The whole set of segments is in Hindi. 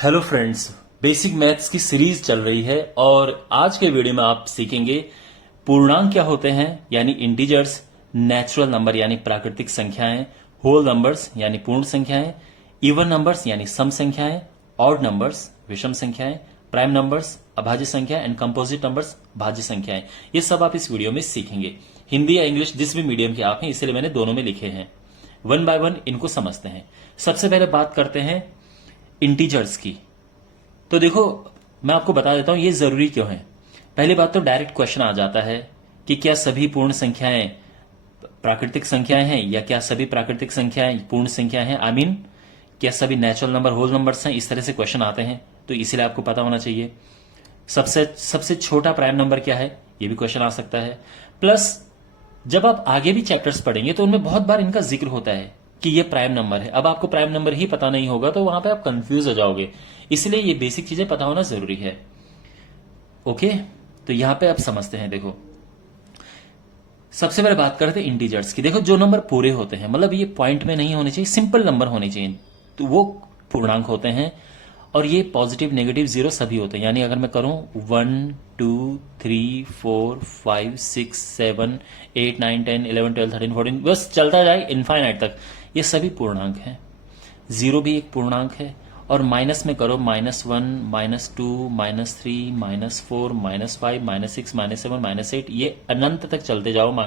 हेलो फ्रेंड्स, बेसिक मैथ्स की सीरीज चल रही है और आज के वीडियो में आप सीखेंगे पूर्णांक क्या होते हैं यानी इंटीजर्स, नेचुरल नंबर यानी प्राकृतिक संख्याएं, होल नंबर्स यानी पूर्ण संख्याएं, इवन नंबर्स यानी सम संख्याएं, ऑड नंबर्स विषम संख्याएं, प्राइम नंबर्स अभाज्य संख्या एंड कंपोजिट नंबर्स भाज्य संख्याएं। ये सब आप इस वीडियो में सीखेंगे। हिंदी या इंग्लिश जिस भी मीडियम के आप हैं, इसलिए मैंने दोनों में लिखे हैं। वन बाय वन इनको समझते हैं। सबसे पहले बात करते हैं इंटीजर्स की। तो देखो, मैं आपको बता देता हूं ये जरूरी क्यों है। पहली बात तो डायरेक्ट क्वेश्चन आ जाता है कि क्या सभी पूर्ण संख्याएं प्राकृतिक संख्याएं हैं या क्या सभी प्राकृतिक संख्याएं पूर्ण संख्याएं हैं। आई मीन क्या सभी नेचुरल नंबर होल नंबर्स हैं। इस तरह से क्वेश्चन आते हैं, तो इसलिए आपको पता होना चाहिए। सबसे छोटा प्राइम नंबर क्या है, ये भी क्वेश्चन आ सकता है। प्लस जब आप आगे भी चैप्टर्स पढ़ेंगे तो उनमें बहुत बार इनका जिक्र होता है कि ये प्राइम नंबर है। अब आपको प्राइम नंबर ही पता नहीं होगा तो वहां पे आप कंफ्यूज हो जाओगे, इसलिए ये बेसिक चीजें पता होना जरूरी है। ओके, तो यहां पे आप समझते हैं। देखो, सबसे पहले बात करते हैं इंटीजर्स की। देखो, जो नंबर पूरे होते हैं, मतलब ये पॉइंट में नहीं होने चाहिए, सिंपल नंबर होने चाहिए, तो वो पूर्णांक होते हैं। और ये पॉजिटिव नेगेटिव जीरो सभी होते हैं। यानी अगर मैं करूं 1 2 3 4 5 6 7 8 9 10 11 12 13 14 बस चलता जाए इनफाइनाइट तक, ये सभी पूर्णांक हैं। जीरो भी एक पूर्णांक है। और माइनस में करो -1 -2 -3 -4 -5 -6 -7 -8, ये अनंत तक चलते जाओ।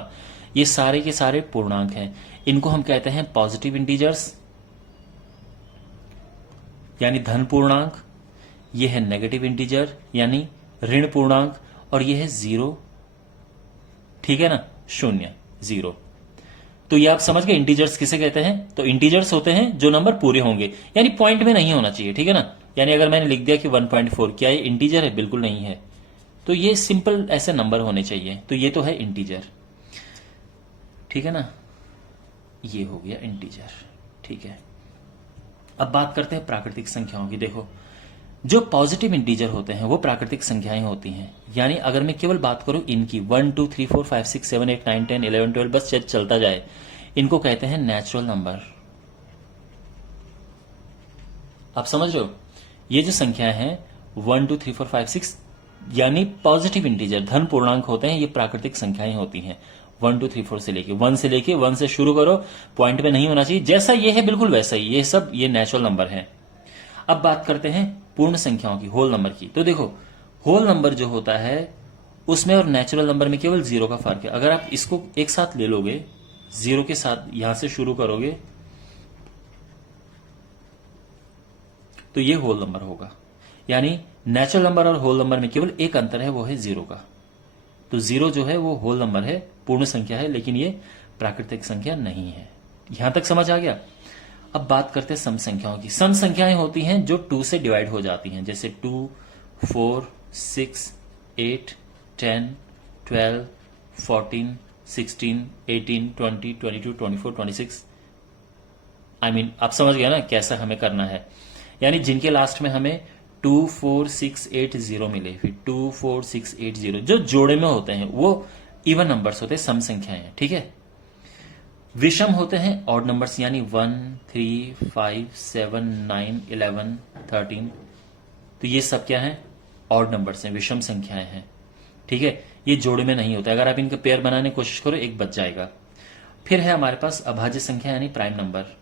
ये सारे के सारे पूर्णांक हैं। इनको हम कहते हैं पॉजिटिव इंटीजर्स यानी धन पूर्णांक। ये है नेगेटिव इंटीजर यानी ऋण पूर्णांक। और ये है जीरो, ठीक है ना, शून्य, जीरो। तो ये आप समझ गए इंटीजर्स किसे कहते हैं। तो इंटीजर्स होते हैं जो नंबर पूरे होंगे, यानी पॉइंट में नहीं होना चाहिए, ठीक है ना। यानी अगर मैंने लिख दिया कि 1.4, क्या ये इंटीजर है? बिल्कुल नहीं है। तो ये सिंपल ऐसे नंबर होने चाहिए। तो ये तो है इंटीजर, ठीक है ना। ये हो गया इंटीजर, ठीक है। अब बात करते हैं प्राकृतिक संख्याओं की। देखो, जो पॉजिटिव इंटीजर होते हैं वो प्राकृतिक संख्याएं होती हैं। यानी अगर मैं केवल बात करूं इनकी 1 2 3 4 5 6 7 8 9 10 11 12 बस चलता जाए, इनको कहते हैं नेचुरल नंबर। आप समझ रहे हो, ये जो संख्याएं हैं 1 2 3 4 5 6 यानी पॉजिटिव इंटीजर धन पूर्णांक होते हैं, ये प्राकृतिक संख्याएं होती हैं। 1 2 3 4 से लेके 1 से शुरू करो, पॉइंट में नहीं होना चाहिए। जैसा ये है बिल्कुल वैसा ही, ये सब ये नेचुरल नंबर है। अब बात करते हैं पूर्ण संख्याओं की, होल नंबर की। तो देखो, होल नंबर जो होता है उसमें और नेचुरल नंबर में केवल जीरो का फर्क है। अगर आप इसको एक साथ ले लोगे, जीरो के साथ यहां से शुरू करोगे तो ये होल नंबर होगा। यानी नेचुरल नंबर और होल नंबर में केवल एक अंतर है, वो है जीरो का। तो जीरो जो है वो होल नंबर है, पूर्ण संख्या है, लेकिन ये प्राकृतिक संख्या नहीं है। यहां तक समझ आ गया। अब बात करते हैं सम संख्याओं की। सम संख्याएं होती हैं जो 2 से डिवाइड हो जाती हैं, जैसे 2 4 6 8 10 12 14 16 18 20 22 24 26। आई मीन आप समझ गए ना कैसा हमें करना है। यानी जिनके लास्ट में हमें 2 4 6 8 0 मिले, फिर 2 4 6 8 0 जो जोड़े में होते हैं वो इवन नंबर्स होते हैं, सम संख्याएं हैं, ठीक है। विषम होते हैं ऑड नंबर्स, यानी 1 3 5 7 9 11 13। तो ये सब क्या है? ऑड नंबर्स हैं, विषम संख्याएं हैं, ठीक है। ये जोड़े में नहीं होता। अगर आप इनका पेयर बनाने की कोशिश करो, एक बच जाएगा। फिर है हमारे पास अभाज्य संख्या यानी प्राइम नंबर।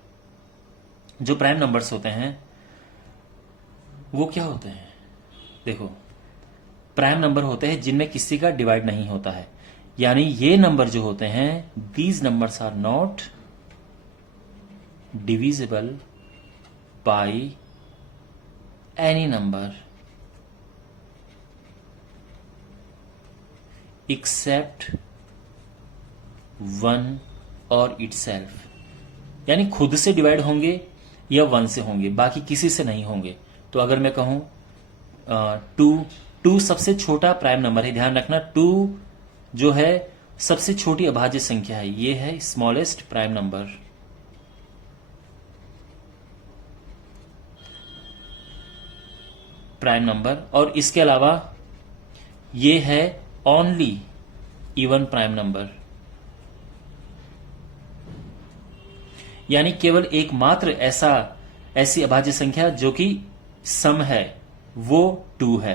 जो प्राइम नंबर्स होते हैं वो क्या होते हैं? देखो, प्राइम नंबर होते हैं जिनमें किसी का डिवाइड नहीं होता है। यानी ये नंबर जो होते हैं, these numbers are not divisible by any number except 1 और इटसेल्फ। यानी खुद से डिवाइड होंगे या 1 से होंगे, बाकी किसी से नहीं होंगे। तो अगर मैं कहूं 2 सबसे छोटा प्राइम नंबर है, ध्यान रखना। 2 जो है सबसे छोटी अभाज्य संख्या है, ये है स्मॉलेस्ट प्राइम नंबर। और इसके अलावा ये है ओनली इवन प्राइम नंबर। यानी केवल एकमात्र ऐसी अभाज्य संख्या जो कि सम है वो 2 है।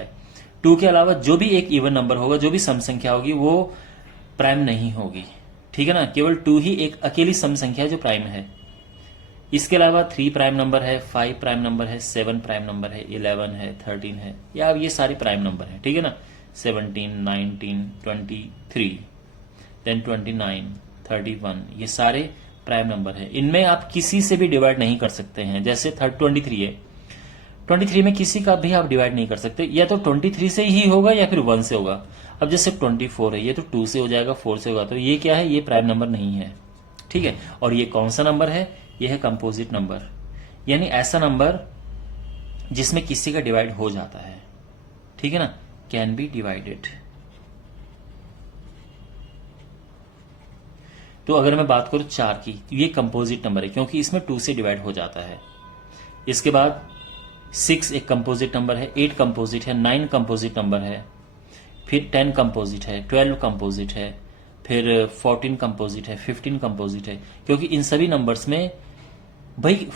2 के अलावा जो भी एक इवन नंबर होगा, जो भी सम संख्या होगी, वो प्राइम नहीं होगी। ठीक है ना, केवल 2 ही एक अकेली सम संख्या है जो प्राइम है। इसके अलावा 3 प्राइम नंबर है, 5 प्राइम नंबर है, 7 प्राइम नंबर है, 11 है, 13 है, या ये सारे प्राइम नंबर है। ठीक है ना, 17, 19, 23, देन 29, 31, ये सारे प्राइम नंबर है। इनमें आप किसी से भी डिवाइड नहीं कर सकते हैं। जैसे 23 है, 23 में किसी का भी आप डिवाइड नहीं कर सकते, या तो 23 से ही होगा या फिर 1 से होगा। अब जैसे 24 है, ये तो 2 से हो जाएगा, 4 से होगा, तो ये क्या है, ये प्राइम नंबर नहीं है। ठीक है, और ये कौन सा नंबर है, ये है कंपोजिट नंबर, यानी ऐसा नंबर जिसमें किसी का डिवाइड हो जाता है। ठीक है ना, कैन बी डिवाइडेड। तो अगर मैं बात करूं 4 की, तो ये कंपोजिट नंबर है क्योंकि इसमें 2 से डिवाइड हो जाता है। इसके बाद 6 एक कंपोजिट नंबर है, 8 कंपोजिट है, 9 कंपोजिट नंबर है, फिर 10 कंपोजिट है, 12 कंपोजिट है, फिर 14 कंपोजिट है, 15 कंपोजिट है। क्योंकि इन सभी नंबर्स में भाई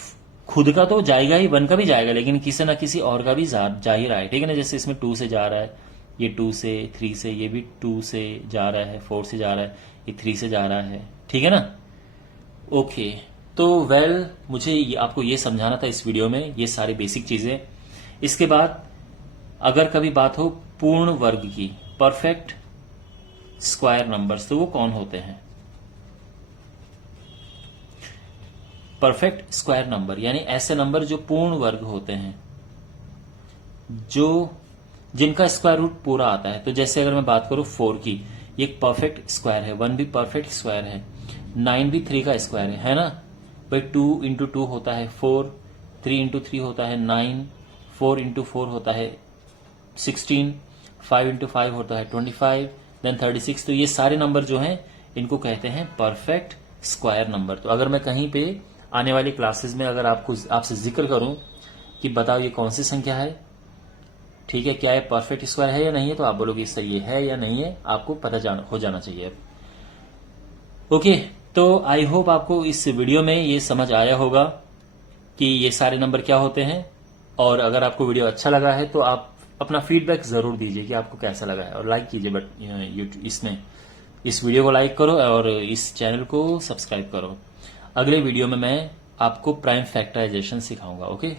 खुद का तो जाएगा ही, 1 का भी जाएगा, लेकिन किसी ना किसी और का भी जा ही रहा है। ठीक है ना, जैसे इसमें 2 से जा रहा है, ये 2 से, 3 से, ये भी 2 से जा रहा है, 4 से जा रहा है, ये 3 से जा रहा है। ठीक है ना, ओके। तो मुझे आपको ये समझाना था इस वीडियो में, ये सारी बेसिक चीजें। इसके बाद अगर कभी बात हो पूर्ण वर्ग की, परफेक्ट स्क्वायर नंबर्स, तो वो कौन होते हैं? परफेक्ट स्क्वायर नंबर यानी ऐसे नंबर जो पूर्ण वर्ग होते हैं, जिनका स्क्वायर रूट पूरा आता है। तो जैसे अगर मैं बात करूं 4 की, ये एक परफेक्ट स्क्वायर है, 1 भी परफेक्ट स्क्वायर है, 9 भी 3 का स्क्वायर है ना भाई। 2 इंटू 2 होता है 4, 3 इंटू 3 होता है 9, 4 इंटू 4 होता है 16, 5 इंटू 5 होता है 25, देन 36। तो ये सारे नंबर जो हैं इनको कहते हैं परफेक्ट स्क्वायर नंबर। तो अगर मैं कहीं पे आने वाली क्लासेस में अगर आपसे जिक्र करूं कि बताओ ये कौन सी संख्या है, ठीक है, क्या ये परफेक्ट स्क्वायर है या नहीं है, तो आप बोलोगे इससे ये है या नहीं है, आपको पता हो जाना चाहिए। ओके, तो आई होप आपको इस वीडियो में ये समझ आया होगा कि ये सारे नंबर क्या होते हैं। और अगर आपको वीडियो अच्छा लगा है तो आप अपना फीडबैक जरूर दीजिए कि आपको कैसा लगा है, और लाइक कीजिए। बट इस वीडियो को लाइक करो और इस चैनल को सब्सक्राइब करो। अगले वीडियो में मैं आपको प्राइम फैक्टराइजेशन सिखाऊंगा। ओके।